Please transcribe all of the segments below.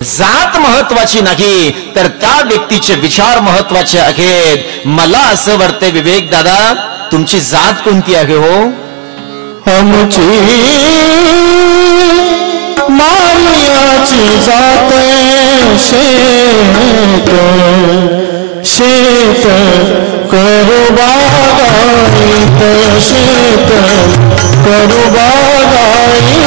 जात महत्वाची नाही तर त्या व्यक्तीचे विचार महत्वाचे आहेत। मला असं वाटतंय विवेक दादा, तुमची जात कोणती आहे हो? आमची मारियाची जात शेत शेत करू बागायत, शेत करू बागायत।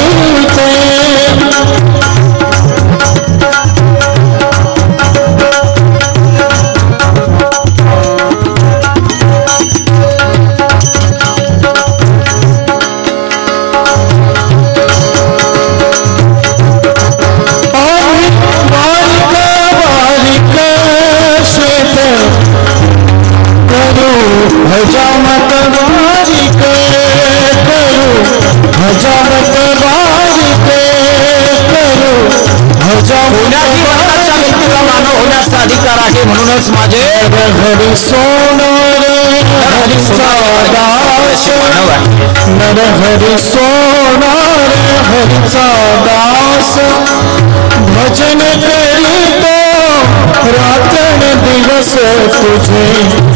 अधिकार आहे म्हणूनच माझे हरी सोनार हरीचा दास, नर हरी सोनार हरीचा दास। भजन करीतो रात्र दिवस तुझे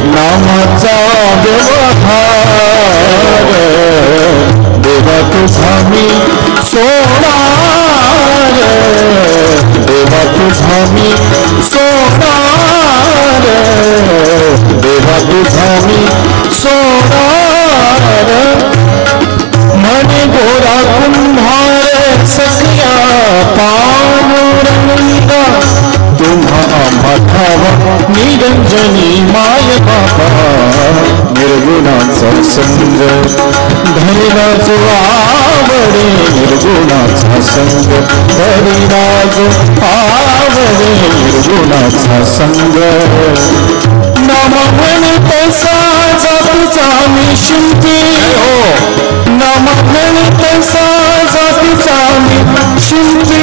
नामाचा व्यवहार। देवा तुझा मी सोनार, देवा तुझा मी सोनार, देवा तुझा मी सोनार। म्हणे गोरा कुंभार सखया पांडुरंगा, तुम्हा आम्हा ठावा निरंजनी माय बाबा। निर्गुणाचा संग धरीला जो आवडे, निर्गुणाचा संग धरीला जो आवडे, निर्गुणाचा संग। नाम म्हणत साजा तुझा मी शिंपी हो, नाम म्हणत साजा तुझा मी शिंपी।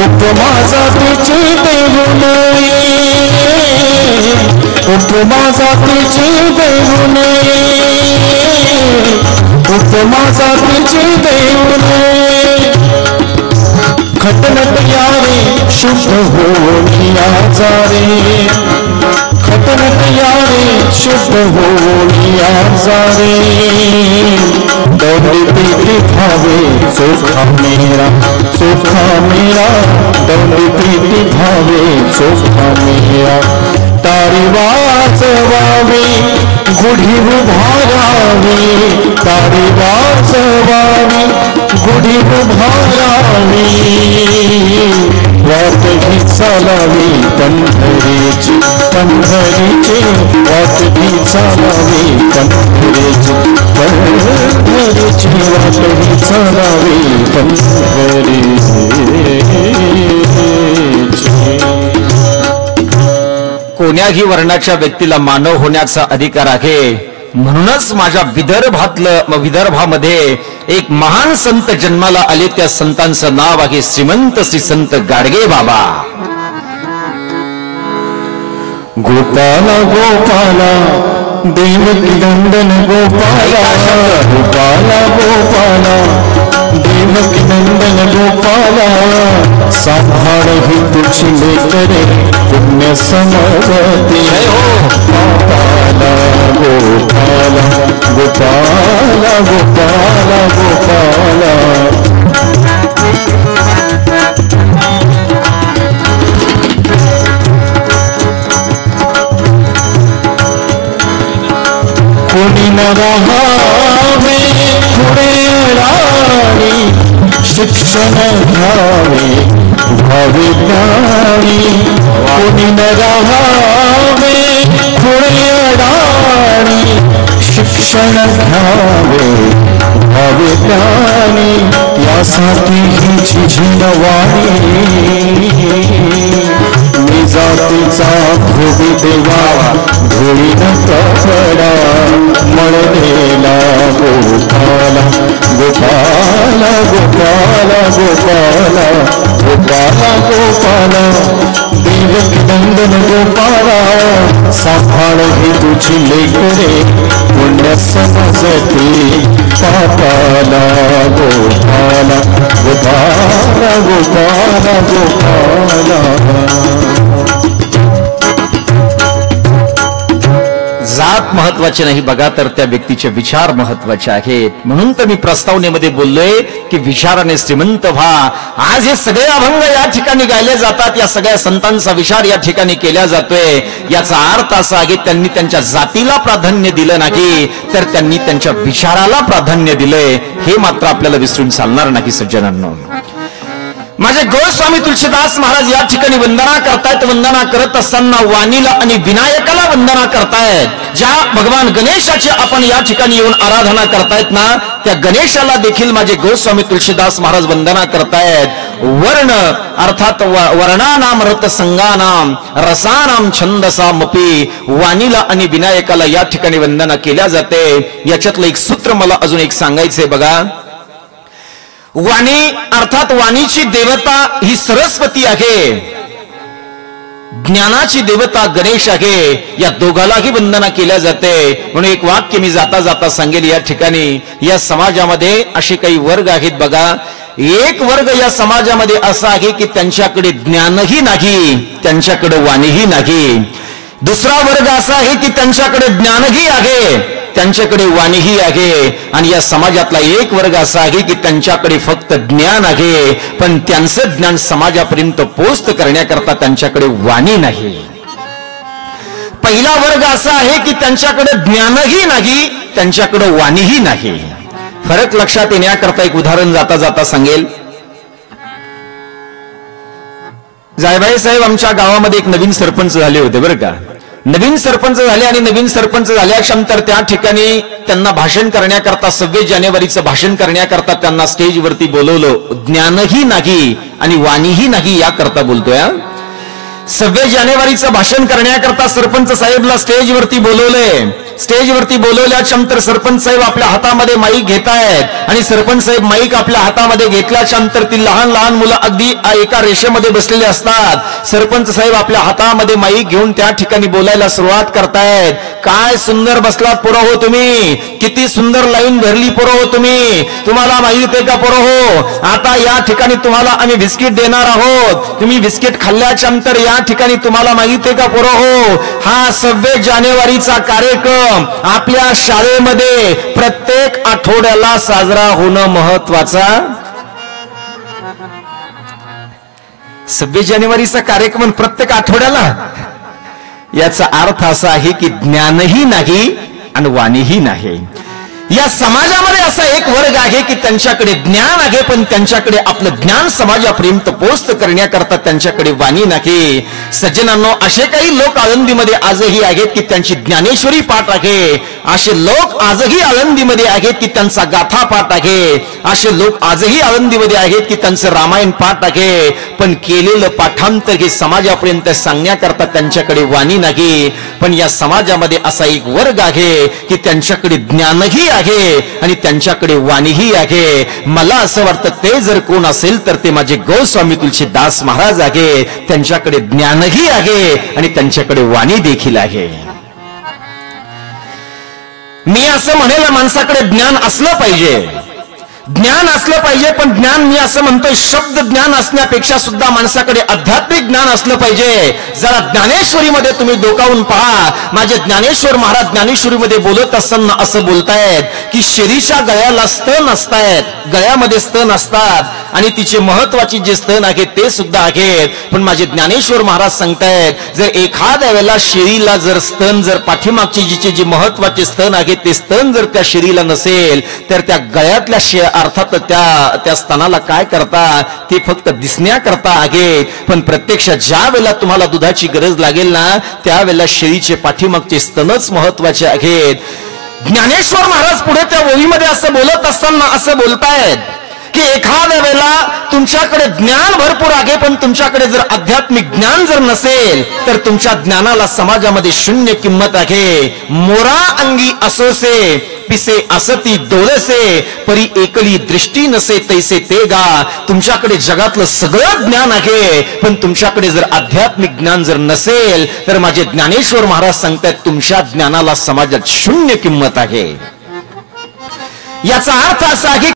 उपमा जातीची देऊ नये, उपमा जातीची देऊ नये, उपमा जातीची देऊ नये। खटनट यारे शुद्ध होनिया जारे, खटनट यारे शुद्ध होनिया जारे। दौड़ी पीती भावे चोखा मेरा, चोखा मेरा। दौड़ी पीती भावे चोखा मेरा। तारी वाजवावी गुढी उभारावी, तारी वाजवावी गुढी उभारावी। वाट ही चालावी पंढरीची, पंढरीची वाट ही चालावी पंढरीची, पंढरीची वाट ही चालावी पंढरीची। कोण्याही वर्णाच्या व्यक्तीला मानव होण्याचा अधिकार आहे। म्हणूनच माझ्या विदर्भामध्ये एक महान संत जन्माला आले। त्या संतांचं नाव आहे श्रीमंत श्री संत गाडगे बाबा। गोपाला गोपाला देवकी नंदन गोपाला, गोपाला गोपाला देवकी नंदन गोपाला। सांभाळ ही तुझी लेकरे पुण्य समवती हो। गोपाला गोपाला गोपाला गोपाला गोपाला। कोणी न राहावे पुढे राणी, शिक्षण घ्यावे भावी प्राणी। कोणी न राहावे पुढे राणी, शिक्षण घ्यावे भावी प्राणी। यासाठी ही झिझिनवाणी मी जातीचा भोगी देवा धुळीन कपडा। मळलेला गोपाला गोपाला गोपाला गोपाला गोपाला गोपाला देवकी नंदन गोपाला। सांभाळ ही तुझी लेकरे पुण्य समजती पापाला गोपाला गोपाला गोपाला गोपाला। जात महत्वाचे नाही बघा, तर त्या व्यक्तीचे विचार महत्वाचे आहेत। म्हणून तर मी प्रस्तावनेमध्ये बोललोय की विचाराने श्रीमंत व्हा। आज हे सगळे अभंग या ठिकाणी गायले जातात, या सगळ्या संतांचा विचार या ठिकाणी केला जातोय। याचा अर्थ असा आहे त्यांनी त्यांच्या जातीला प्राधान्य दिलं नाही, तर त्यांनी त्यांच्या विचाराला प्राधान्य दिलंय। हे मात्र आपल्याला विसरून चालणार नाही सज्जनांनो। माझे गोस्वामी तुलसीदास महाराज या ठिकाणी वंदना करतायत। वंदना करत असताना वाणीला आणि विनायकाला वंदना करतायत। ज्या भगवान गणेशाची आपण या ठिकाणी येऊन आराधना करतायत ना, त्या गणेशाला देखील माझे गोस्वामी तुलसीदास महाराज वंदना करतायत। वर्ण अर्थात वर्णानाम रत संगानाम रसानाम छंदसामपी, वाणीला आणि विनायकाला या ठिकाणी वंदना केल्या जाते। याच्यातलं एक सूत्र मला अजून एक सांगायचंय बघा। वाणी अर्थात वाणीची देवता ही सरस्वती आहे, ज्ञानाची देवता गणेश आहे। या दोघालाही वंदना केल्या जाते। म्हणून एक वाक्य मी जाता जाता सांगेल या ठिकाणी। या समाजामध्ये असे काही वर्ग आहेत बघा। एक वर्ग या समाजामध्ये असा आहे की त्यांच्याकडे ज्ञानही नाही, त्यांच्याकडे वाणीही नाही। दुसरा वर्ग असा आहे की त्यांच्याकडे ज्ञानही आहे, त्यांच्याकडे वाणीही आहे। आणि या समाजातला एक वर्ग असा आहे की त्यांच्याकडे फक्त ज्ञान आहे, पण त्यांचं ज्ञान समाजापर्यंत पोहोच करण्याकरता त्यांच्याकडे वाणी नाही। पहिला वर्ग असा आहे की त्यांच्याकडे ज्ञानही नाही, त्यांच्याकडे वाणीही नाही। फरक लक्षात येण्याकरता एक उदाहरण जाता जाता सांगेल। जायभाई साहेब आमच्या गावामध्ये एक नवीन सरपंच झाले होते बरं का। नवीन सरपंच झाले आणि नवीन सरपंच झाल्यानंतर त्या ठिकाणी त्यांना भाषण करण्याकरता 26 जानेवारीचं भाषण करण्याकरता त्यांना स्टेजवरती बोलवलं। ज्ञानही नाही आणि वाणीही नाही याकरता बोलतोय। 26 जानेवारीचं भाषण करण्याकरता सरपंच साहेबला स्टेजवरती बोलवलंय। स्टेजवरती बोलवल्यानंतर सरपंच साहेब आपल्या हातामध्ये माईक घेतायत आणि सरपंच साहेब माईक आपल्या हातामध्ये घेतल्यानंतर ती लहान लहान मुलं अगदी एका रेषेमध्ये बसलेले असतात। सरपंच साहेब आपल्या हातामध्ये माईक घेऊन त्या ठिकाणी बोलायला सुरुवात करतायत। काय सुंदर बसलात पोरं हो तुम्ही, किती सुंदर लाईन भरली पोरं हो तुम्ही, तुम्हाला माहिती आहे का पोरं हो, आता या ठिकाणी तुम्हाला आम्ही बिस्किट देणार आहोत, तुम्ही बिस्किट खाल्ल्यानंतर या ठिकाणी तुम्हाला माहिती आहे का पोरं हो, हा 26 जानेवारीचा कार्यक्रम आपल्या शाळेमध्ये प्रत्येक आठवड्याला साजरा होणं महत्वाचा। 26 जानेवारीचा कार्यक्रम प्रत्येक आठवड्याला, याचा अर्थ असा आहे की ज्ञानही नाही आणि वाणीही नाही। या समाजामध्ये असा एक वर्ग आहे की त्यांच्याकडे ज्ञान आहे, पण त्यांच्याकडे आपलं ज्ञान समाजापर्यंत पोहोच करण्याकरता त्यांच्याकडे वाणी नाही। सज्जनांनो, असे काही लोक आळंदीमध्ये आजही आहेत की त्यांची ज्ञानेश्वरी पाठ आहे। असे लोक आजही आळंदीमध्ये आहेत की त्यांचा गाथा पाठ आहे। असे लोक आजही आळंदीमध्ये आहेत की त्यांचं रामायण पाठ आहे, पण केलेलं पाठांतर हे समाजापर्यंत सांगण्याकरता त्यांच्याकडे वाणी नाही। पण या समाजामध्ये असा एक वर्ग आहे की त्यांच्याकडे ज्ञानही आहे आणि त्यांच्याकडे वाणीही आहे। मला असं वाटतं ते जर कोण असेल तर ते माझे गोस्वामी तुलसीदास महाराज आहे। त्यांच्याकडे ज्ञानही आहे आणि त्यांच्याकडे वाणी देखील आहे। मी असं म्हणेल माणसाकडे ज्ञान असलं पाहिजे, ज्ञान असलं पाहिजे, पण ज्ञान मी असं म्हणतोय शब्द ज्ञान असण्यापेक्षा सुद्धा माणसाकडे आध्यात्मिक ज्ञान असलं पाहिजे। जरा ज्ञानेश्वरीमध्ये तुम्ही डोकावून पहा। माझे ज्ञानेश्वर महाराज ज्ञानेश्वरीमध्ये बोलत असताना असं बोलतायत की शेरीच्या गळ्याला स्तन असतायत, गळ्यामध्ये स्तन असतात आणि तिचे महत्वाचे जे स्तन आहेत ते सुद्धा आहेत। पण माझे ज्ञानेश्वर महाराज सांगतायत जर एखाद्या वेळेला शेरीला जर स्तन, जर पाठीमागचे जिचे जे महत्वाचे स्तन आहेत ते स्तन जर त्या शेरीला नसेल तर त्या गळ्यातल्या अर्थात त्या स्तनाला काय करता, ते फक्त दिसण्याकरता आहे। पण प्रत्यक्षात ज्या वेळेला तुम्हाला दुधाची गरज लागेल ना, त्यावेळेला शेळीचे पाठीमागचे स्तनच महत्वाचे आहेत। ज्ञानेश्वर महाराज पुढे त्या ओळीमध्ये असं बोलत असताना असं बोलतायत की एखाद्या वेळेला तुमच्याकडे ज्ञान भरपूर आहे, पण तुमच्याकडे जर आध्यात्मिक ज्ञान जर नसेल तर तुमच्या ज्ञानाला समाजामध्ये शून्य किंमत आहे। मोरा अंगी असोसे पिसे असती डोळसे, परी एकली दृष्टी नसे तैसे ते गा। तुमच्याकडे जगातलं सगळं ज्ञान आहे, पण तुमच्याकडे जर आध्यात्मिक ज्ञान जर नसेल तर माझे ज्ञानेश्वर महाराज सांगतात तुमच्या ज्ञानाला समाजात शून्य किंमत आहे। याचा अर्थ असा की